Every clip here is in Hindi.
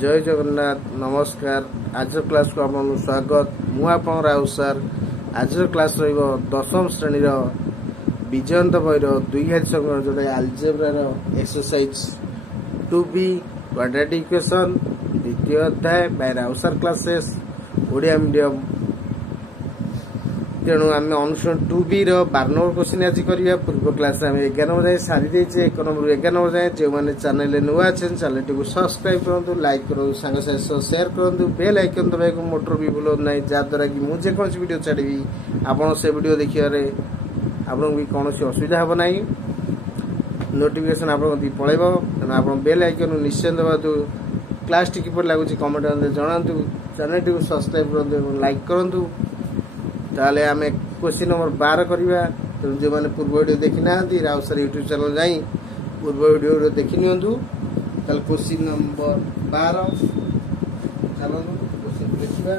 जय जगन्नाथ नमस्कार। आज क्लास को आपन स्वागत। मु आपन राउ सर। आज क्लास रहिबो दशम श्रेणी रो विजयंत बहिर द्विघात संख्या जोटा अलजेब्रा रो एक्सरसाइज 2b क्वाड्रेटिक इक्वेशन द्वितीय अध्याय बाय राउ सर क्लासेस ओडिया मीडियम। तेणु आम अनुष्ठान 2b रो 12 नंबर क्वेश्चन आज करिया। पूर्व क्लास आम 11 नंबर जाए सारी देचे। 1 नंबर 11 नंबर जाए जो मैंने चैनल नुआ अच्छे चैनल टी सब्सक्राइब करूँ, लाइक करूँ, सांग शेयर करूँ, बेल आइकन दबाई मोटर भी भूल ना जहाँद्वारा कि मुझे कौन वीडियो छाड़ी आपड़ से वीडियो देखिए आपन भी कौन असुविधा हम ना। नोटिफिकेशन आप पलैब तेना आप बेल आइकन निश्चय दबा। क्लास टी किपर लगुच कमेंट जनातु, चैनल टी सब्सक्राइब करूँ, लाइक करूँ। ताले आम क्वेश्चन नंबर 12 करवा। तो जो मैंने पूर्व वीडियो देखी ना राउ सर यूट्यूब चैनल जाई पूर्व वीडियो देखी नियंतु। ताले क्वेश्चन नंबर 12 चलो क्वेश्चन देखिबा।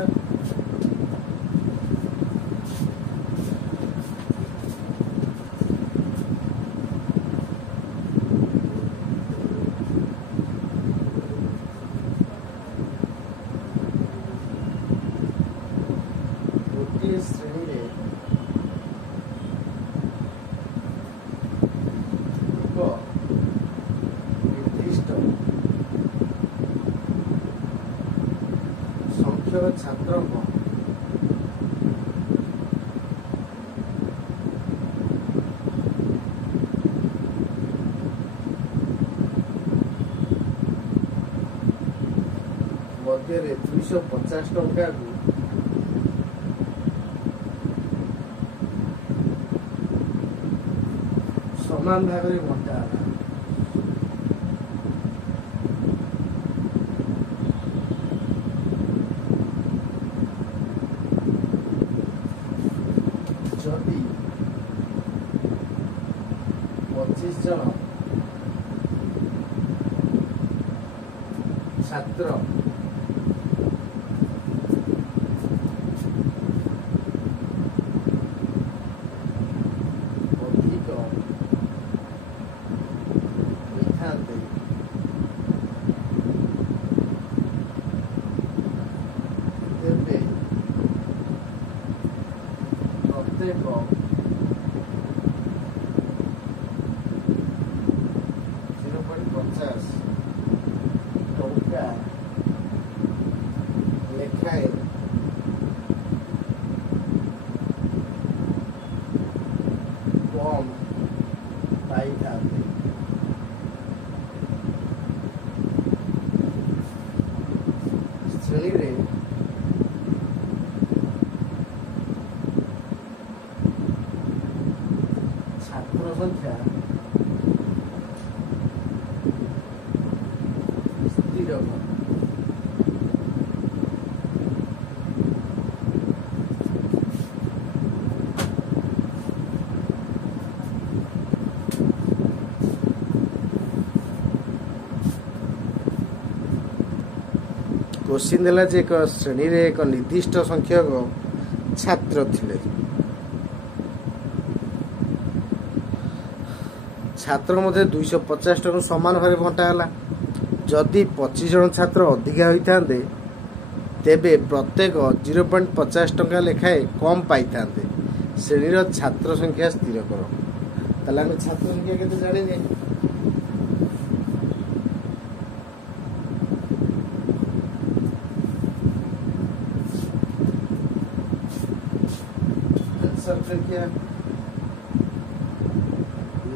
छात्र मध्य 250 टंका को समान भाग में बंटा जदि 25 जन छात्र अधिक होइथान्ते तेबे प्रत्येक 0.50 टंका लेखाए कम पाइथान्ते। श्रेणी रे छात्र संख्या स्थिर क्वेश्चन देला जे एक श्रेणी रे एक निर्दिष्ट संख्यक छात्र थिले। छात्र मध्य 250 टन समान भाव बंटा है। जदि 25 जन छात्र अधिका होइथान्ते तेबे प्रत्येक 0.50 टंका लेखाए कम पाइथान्ते। श्रेणी छात्र संख्या स्थिर कर। ताले हम छात्र संख्या केते जानि जे आंसर संख्या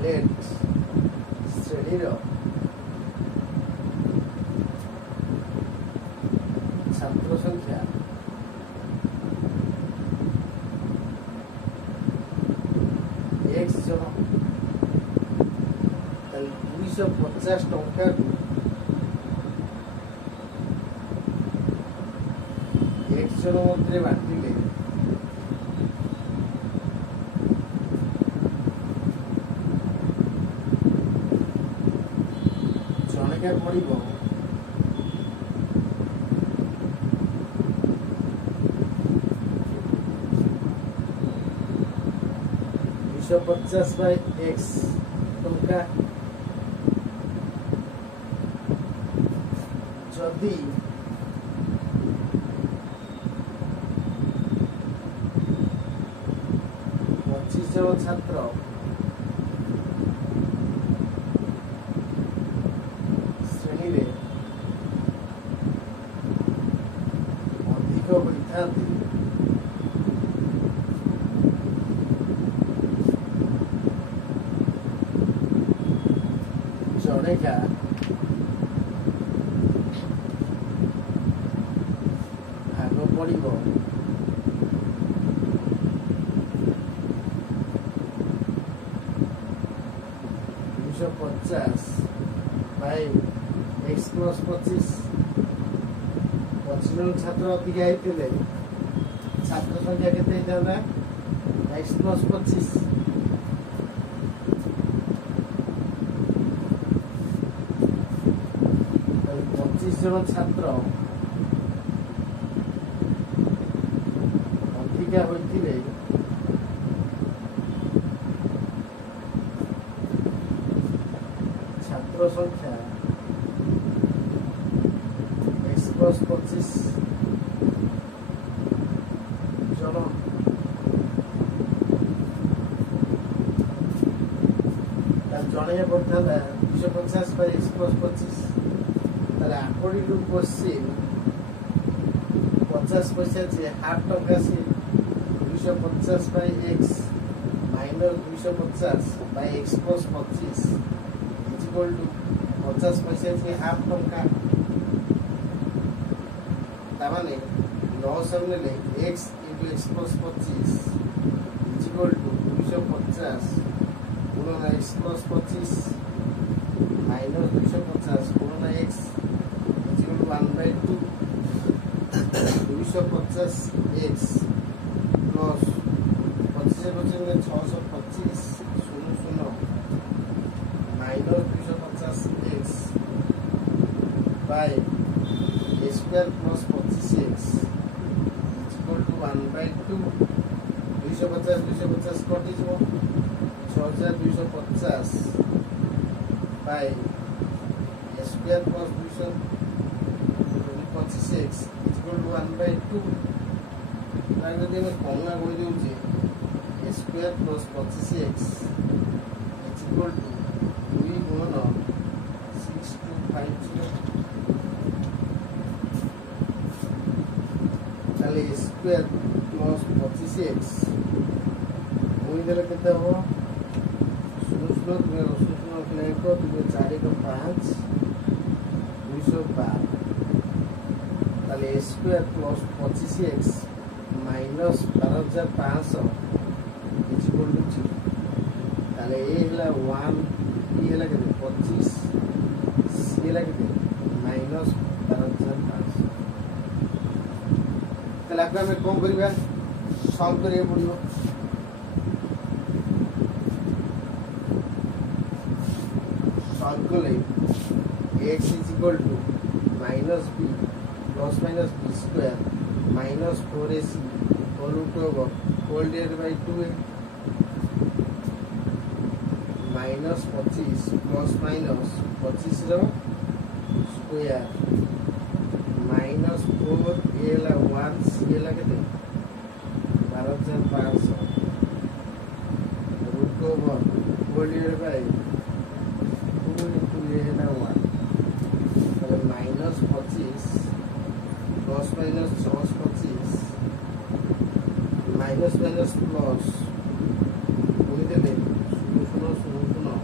लेट श्रेणी छात्र संख्या x जन 250 टंका x जन मध्य बांटिले जनके पड़ो 250 by x टंका जदि पच्चीस जन छात्र श्रेणी रे अधिक होता जड़ेगा भाग पड़ो 250 बाय x प्लस 25 जन छात्र अधिक होते छात्र संख्या के x प्लस 25 25 जन छात्र अधिका होते छात्र संख्या x प्लस 25 जन जड़े पड़ता 250 by x plus 25 according to question 50 पैसा जे हाफ टका से 250 by x minus 250 by x plus 25 equal to 50 पैसा जे हाफ टका तामाने लॉस हमने ले x into x plus 25 equal to 250 गुणन x प्लस 25 माइनस 250 गुणन x 1/2 250 x प्लस 25 में 625 00 minus 250 x by a square plus 25x equal to 1/2 250 कटि जीवो 6250 by a square plus 226 equal to 1/2 जब कौना कही दे a square plus 25x equal to 2 गुणन 6250 ताले a स्क्वायर प्लस 25x मुझे केते हो 00 को 4 को 5 212 ताले a square plus 25x minus 12500 equal to 0 ताले a हला 1 b हला के 25 c हला के माइनस 12500 ताले आपका में कौन करिबा सॉल्व करिए पड़िबो सॉल्व कले x is equal to minus b plus minus b square minus 4ac whole root over whole divided by 2a minus 25 plus minus 25 रो square minus 4 a ला 1 c ला केते 12500 root over whole divided by 2 into a ला 1 minus 25 plus minus 625 minus minus plus पुणी देले 0 0 0 4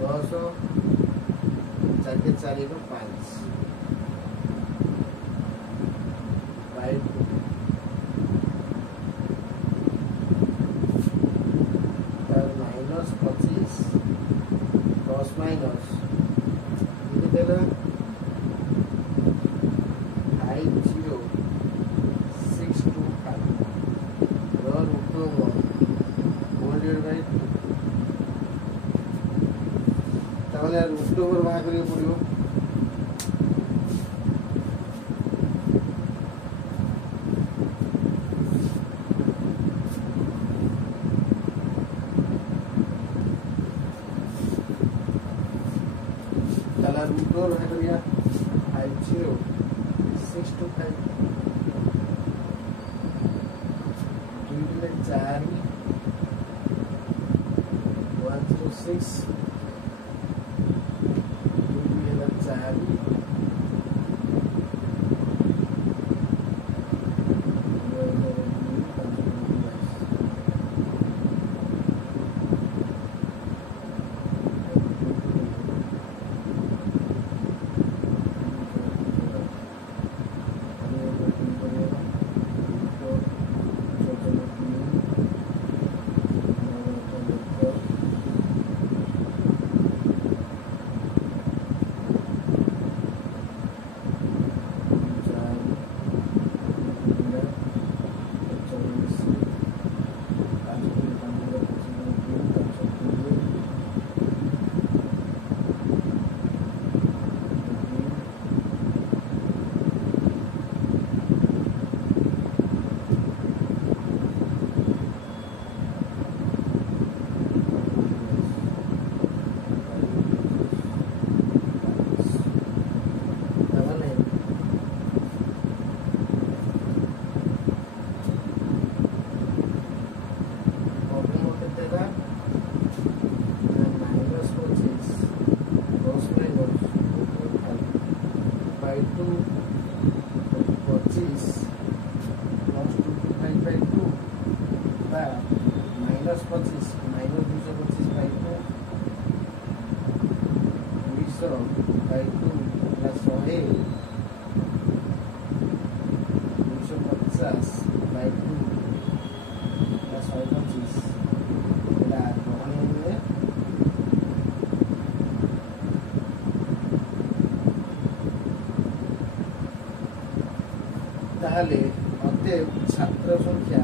2 4 8 10 4 4 रो 5 राइट माइनस 25 प्लस माइनस ये देला 50625 रो root over whole divided by 2 ताहले रूट ओवर बाहर करियो पड़ियो रूट ओवर बाहर करिया 50625 2 4 106 ताहले अतएव छात्र संख्या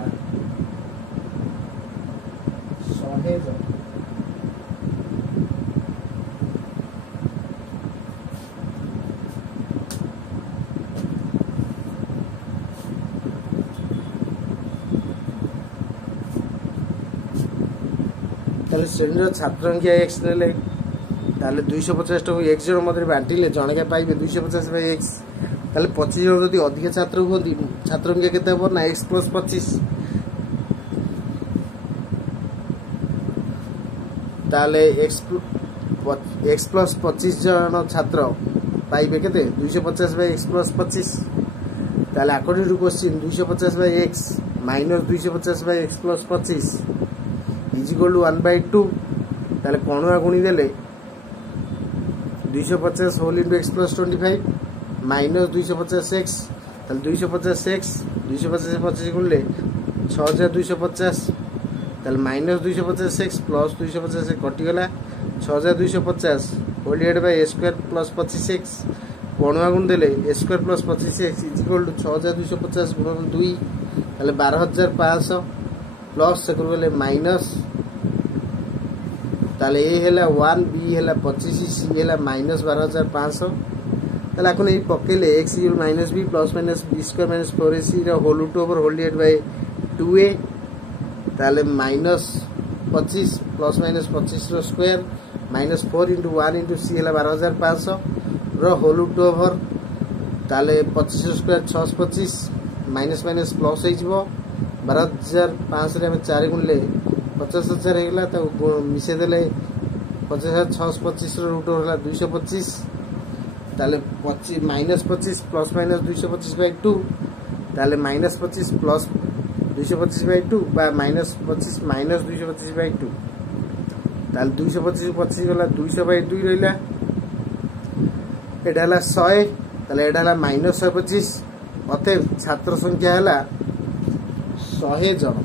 100 जन श्रेणी छात्र संख्या x ने 250 टू x जन मध्य बांटिले जन पाइबे 250 बाई x 25 जन जदि अधिक छात्र होती छात्र संख्या केते हो ना x + 25 ताले x + 25 जन छात्र पाइबे केते 250 बाई x + 25 ताले according to question 250 by x - 250 by x + 25 = 1/2 ताले कोणुआ गुणी देले 250 whole into x + 25 minus 250x ताले 250x 250 25 गुणले 6250 ताले माइनस 250x प्लस 250 कटि गला 6250 whole divide bye a² + 25x कोणुआ गुण देले a² + 25x = 6250 गुणन 2 ताले 12500 प्लस से गले माइनस ताले ए हैला 1 बी हैला 25 सी हैला माइनस 12500 ताले आको नै पकेले x = -b plus minus b² - 4ac रो whole root over whole divide by 2a ताले -25 प्लस माइनस 25 रो स्क्वायर -4 * 1 * c हैला 12500 रो होल रूट ओवर ताले 25 रो स्क्वायर 625 माइनस माइनस प्लस हो जिवो 12500 रे हम 4 गुणले 50000 हेगला त मिसे देले 50000 625 रो रूट ओवर 225 ताले 25 -25 प्लस माइनस 225/2 ताले -25 प्लस 225/2 बा -25 माइनस 225/2 ताले 225 25 गला 200/2 रहला एडाला 100 ताले एडाला -125 अतएव छात्र संख्या हैला 100 जन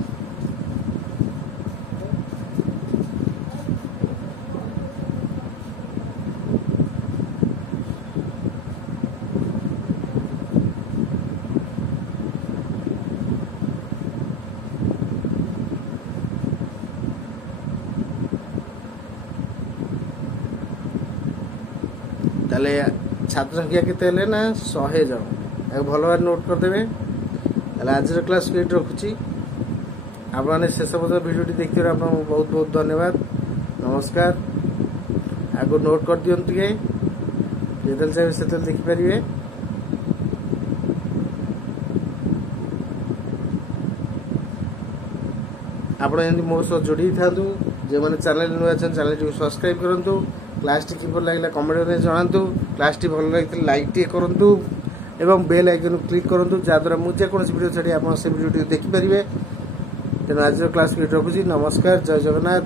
ताले छात्र संख्या केते ले ना 100 जन ए भल भाव नोट कर देबे ताले आज क्लास स्पीड रखुची आपने शेष पर्यंत वीडियो देखिए आप बहुत बहुत धन्यवाद नमस्कार आगो नोट कर दियंतु के ଯେତେବେଳେ ଚାହିଁବେ ସେତେବେଳେ ଦେଖିପାରିବେ। ଆପଣ ଏମିତି ମୋ ସହ ଯୋଡ଼ି ଥାନ୍ତୁ। ଯେଉଁମାନେ ଚ୍ୟାନେଲ ନୂଆ ଅଛନ୍ତି ଚ୍ୟାନେଲଟିକୁ ସବସ୍କ୍ରାଇବ୍ କରନ୍ତୁ। କ୍ଲାସ୍ଟି କିପରି ଲାଗିଲା କମେଣ୍ଟରେ ଜଣାନ୍ତୁ। କ୍ଲାସ୍ଟି ଭଲ ଲାଗିଥିଲେ ଲାଇକ୍ ଟିକେ କରନ୍ତୁ ଏବଂ ବେଲ୍ ଆଇକନ୍କୁ କ୍ଲିକ୍ କରନ୍ତୁ, ଯାହାଦ୍ୱାରା ମୁଁ ଯେକୌଣସି ଭିଡ଼ିଓ ଛାଡ଼ି ଆପଣ ସେ ଭିଡ଼ିଓଟିକୁ ଦେଖିପାରିବେ। ତେଣୁ ଆଜିର କ୍ଲାସ୍ ଏଠି ରଖୁଛି। ନମସ୍କାର, ଜୟ ଜଗନ୍ନାଥ।